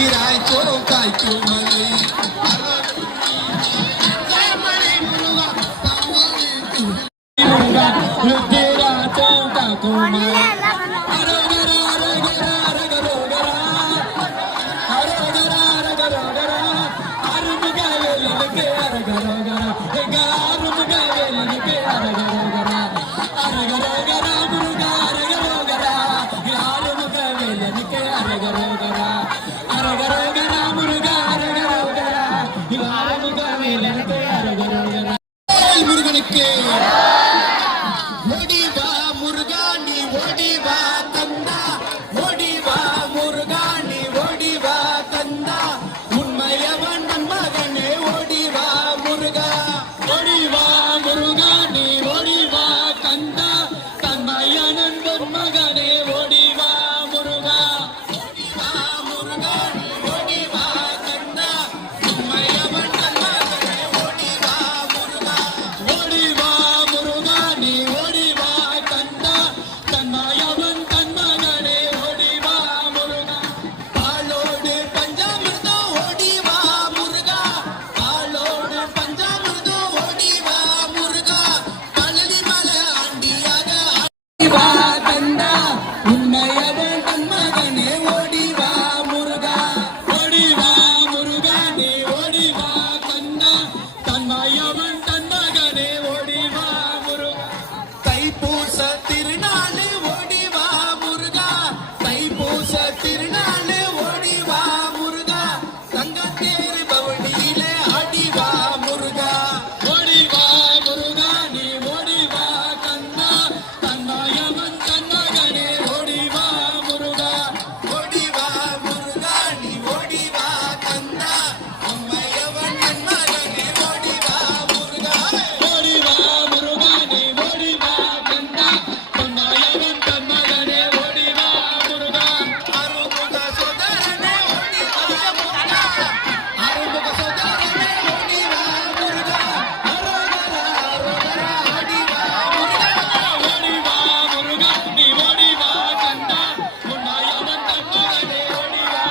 ருத்திராய் சோக்காய்க்கு மலை ருத்திரா சோக்காய்க்கு மலை முருகனுக்கு ஓடிவா முருகா நீ ஓடிவா தந்தா ஓடிவா முருகா நீ ஓடிவா தந்தா உண்மையவன் மகனே ஓடிவா முருகா ஓடிவா முருகா நீ ஓடிவா தந்தா தன்மையனன் மகனே ஓடிவா முருகா ஓடிவா முருகா நீ ஓடிவா தந்தா உண்மையவன் மகனே ஓடிவா முருகா ஓடிவா முருகா நீ ஓடிவா தந்தா தன்மாயவன் தன் மகனே ஓடிவா முருகா பாலோடு பஞ்சாமிர்தம் ஓடிவா முருகா பாலோடு பஞ்சாமிர்தம் ஓடிவா முருகா பழனி மலை ஆண்டியாக ஓடிவா தந்தா உண்மையவன் தன் மகனே ஓடிவா முருகா ஓடிவா முருகா நீ ஓடிவா தந்தா தன்மாயவன் தன் மகனே ஓடிவா முருகா தைப்பூச திருநாள் ஓடிவா முருகா தைப்பூச திருநாள் ஓடிவா முருகா தங்கத்தேர் பவனியிலே ஆடிவா முருகா ஓடிவா முருகா நீ ஓடிவா தந்தா தன்மாயவன் தன் மகனே ஓடிவா முருகா ஓடிவா முருகா நீ ஓடிவா தந்தா உண்மையவன் தன் மகனே ஓடிவா முருகா ஓடிவா முருகா நீ ஓடிவா தந்தா தன்மாயவன் தன் மகனே ஓடிவா முருகா அருமுக சோதரனே ஓடிவா முருகா அருமுக சோதரனே ஓடிவா முருகா அரோகரா அரோகரா ஓடிவா முருகா ஓடிவா முருகா நீ ஓடிவா தந்தா உண்மையவன் தன் மகனே ஓடிவா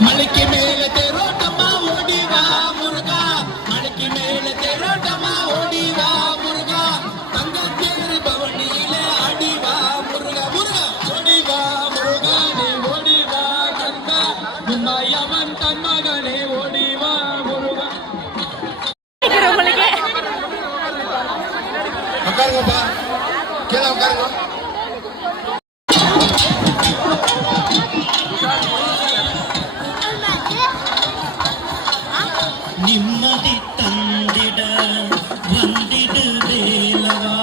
மலைக்கு மேல தேரோட்டமா ஓடிவா முருகா மலைக்கு மேல தேரோட்டமா ஓடிவா முருகா தங்கத்தேர் பவனியில ஆடிவா முருகா முருகா ஓடிவா முருகா நீ ஓடிவா தந்தா உண்மையவன் தன் மகனே ஓடிவா முருகா உட்காருங்கப்பா கீழே உட்காருங்க நிம்மதி தந்திட வந்திடு வேலவா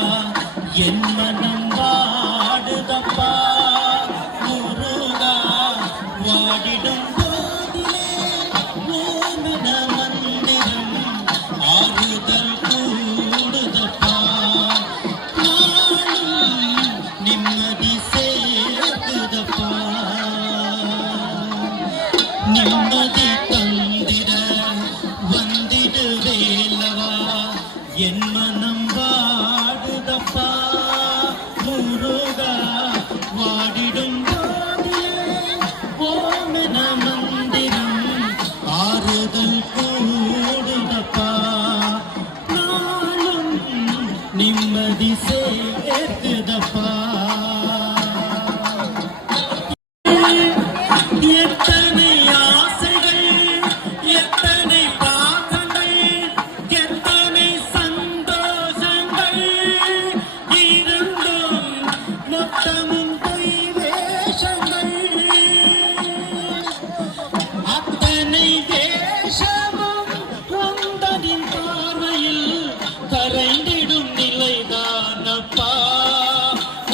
என் மனம் வாடுதப்பா முருகா வாடிடும் போதிலே ஓமன மந்திரம் ஆறுதல் கூடுதப்பா நாளும் நிம்மதி சேர்க்குதப்பா நிம்மதி தந்திட வந்திடு வேலவா என் மனம் வாடுதப்பா முருகா வாடிடும் போதிலே ஓமென மந்திரம் ஆறுதல் கூடுதப்பா நாளும் நிம்மதி சேர்க்குதப்பா எத்தனை ஆசைகள் எத்தனை பாசங்கள் எத்தனை சந்தோஷங்கள் இருந்தும் மொத்தமும் பொய் வேஷங்கள் அத்தனை வேஷமும் உந்தனின் பார்வையில் கரைந்திடும் நிலைதானப்பா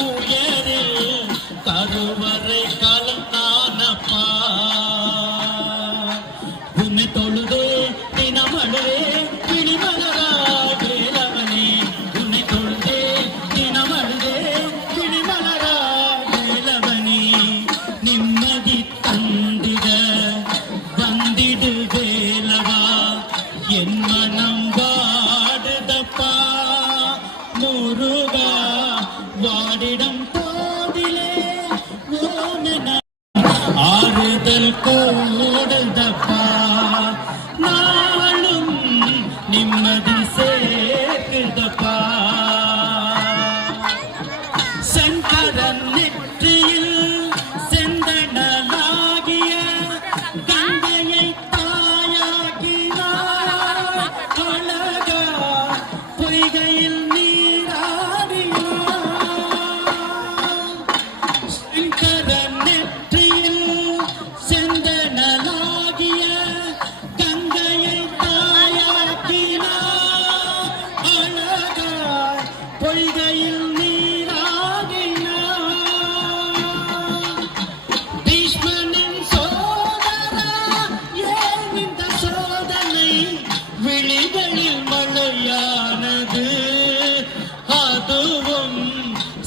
உயரில் கருவறை கலந்தானப்பா உன்னை தொழுதே தினமழுவே கிளிமலராய் வேலவனே உன்னை தொழுதே தினமழுதே கிளிமலராய் வேலவனே நிம்மதி தந்திட வந்திடு வேலவா என் மனம் வாடுதப்பா முருகா வாடிடம் போதிலே ஓமென ஆறுதல் கூடுதப்பா நாளும் நிம்மதி சேர்க்குதப்பா சங்கரன் நெற்றியில் செந்தனலாகிய கங்கையை தாயாக்கினார் அழகா பொய்கையில் நீராடினார் சங்கரன் நெற்றியில் செந்தனலாகிய கங்கையை தாயாக்கினார் அழகா பொய்கையில் பீஷ்மனின் சோதரா ஏன் இந்த சோதனை விழிகளில் மழையானது அதுவும்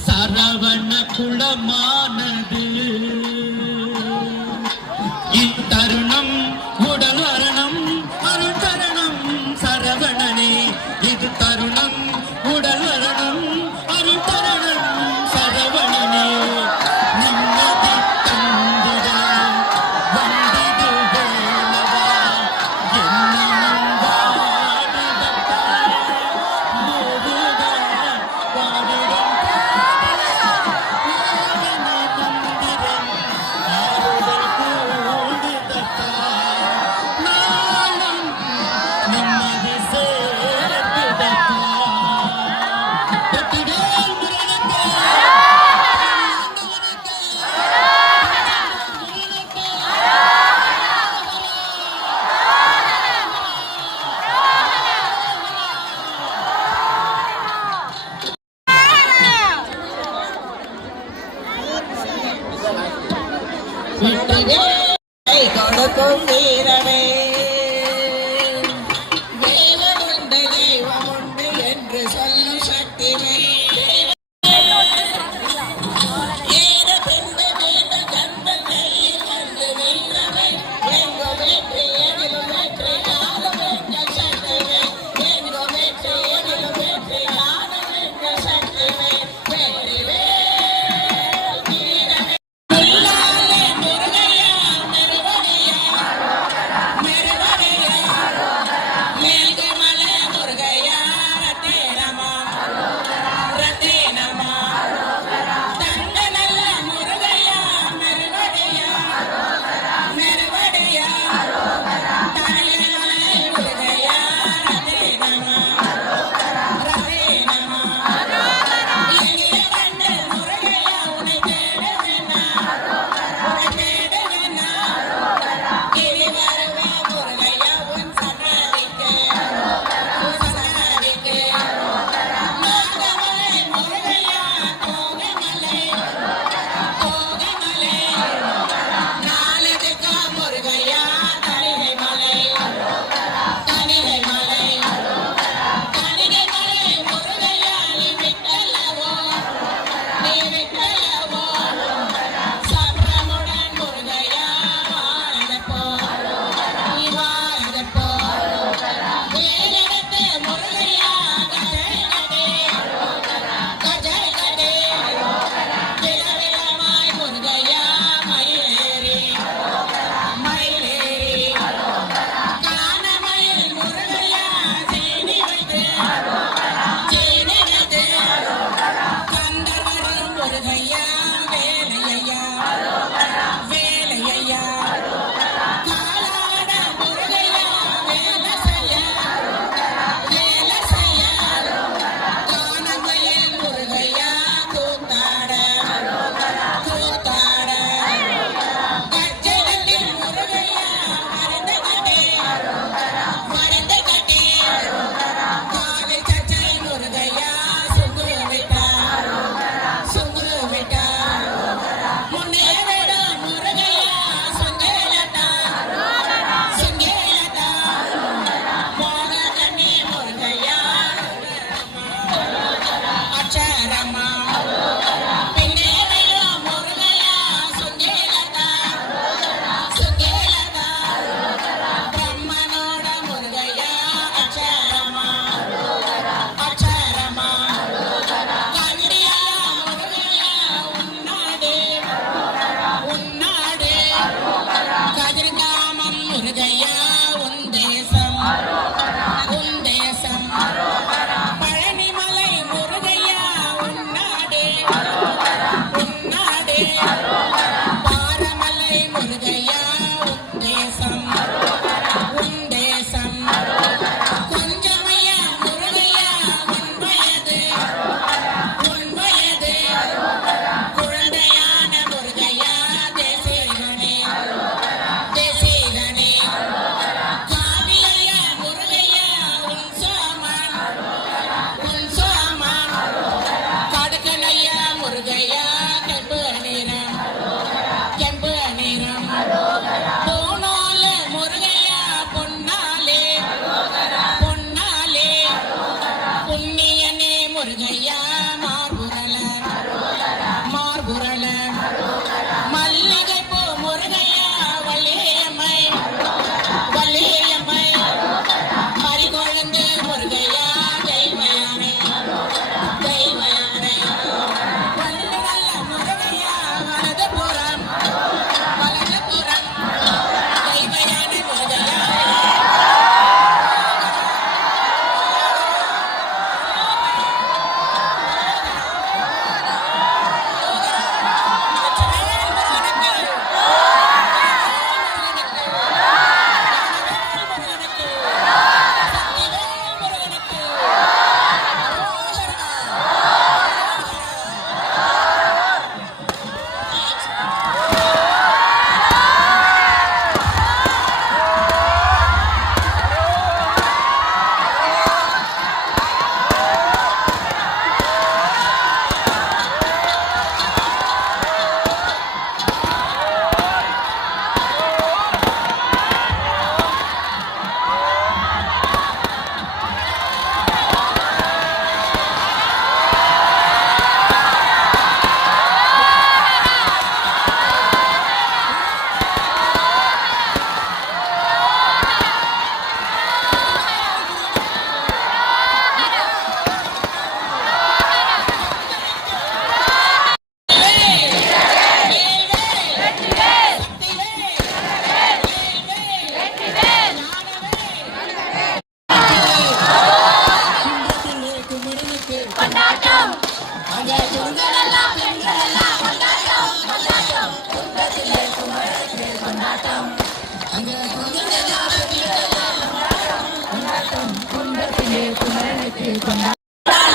சரவண குலமானது இத்தருணம் உடல் வரணம் அருள் தருணம் சரவணனே இது தருணம் உடல் வரணம் அருள் தருணம் சரவணனே நிம்மதி தந்திட வந்திடு வேலவா என்னும் வாடுதப்பா முருகா வாடிடும் போதிலே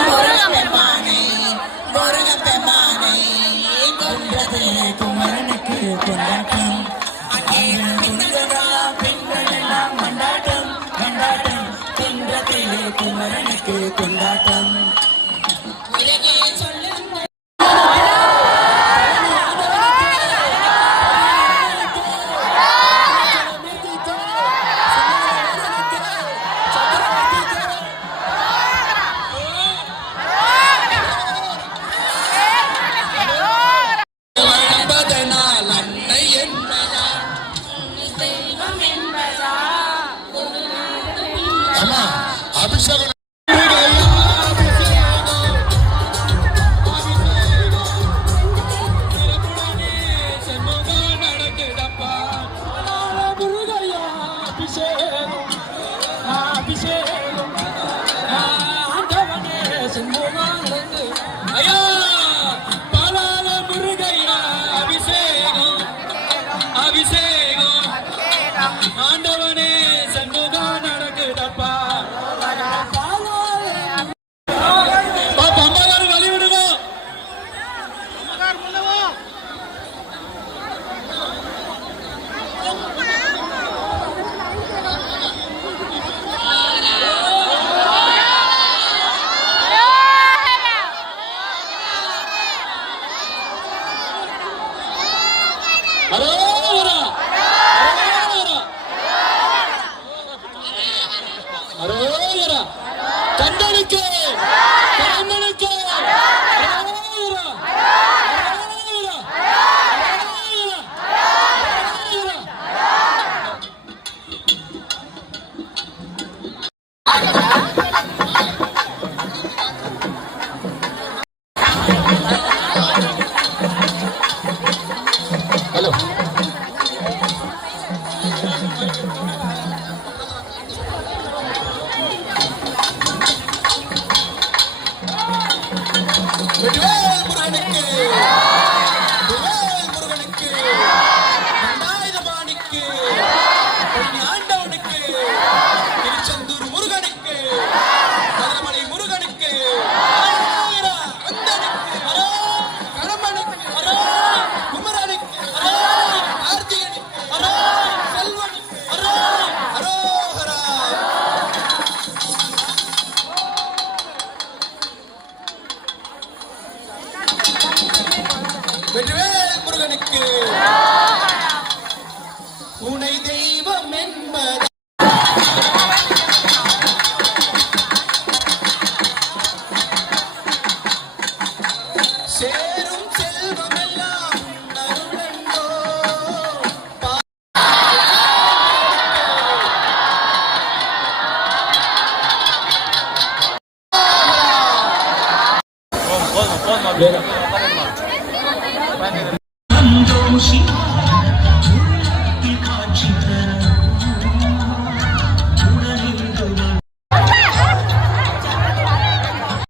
முருகப்பெருமானை முருகப்பெருமானை கொன்றதிலே குமரனுக்கு கொண்டாட்டம் அங்கே பெண்களெல்லாம் பெண்களெல்லாம் கொண்டாட்டம் கொண்டாட்டம் கொன்றதிலே குமரனுக்கு கொண்டாட்டம் உலகே சொல்லுங்கள் அபிஷேகம் ஆண்டவனே சண்முகா நடக்குதப்பா அம்மாவாரு வழி விடுங்க அரோகரா அரோகரா கண்டனுக்கு கண்ணனுக்கு அரோகரா அரோகரா அரோகரா ஹலோ வெற்றிவேல் முருகனுக்கு வெற்றிவேல் முருகனுக்கு தண்டாயுதபாணிக்கு ஆண்டவனுக்கு திருச்செந்தூர் முருகனுக்கு மதுரமலை முருகனுக்கு அரோகரா, அந்தனுக்கு அரோ, கடம்பனுக்கு அரோ, குமரனுக்கு அரோ, கார்த்திகனுக்கு அரோ, செல்வனுக்கு அரோ, அரோகரா. வெற்றிவேல் முருகனுக்கு உனை தெய்வம் என்பது சேரும் செல்வமெல்லாம் அருளென்றோ. சந்தோஷி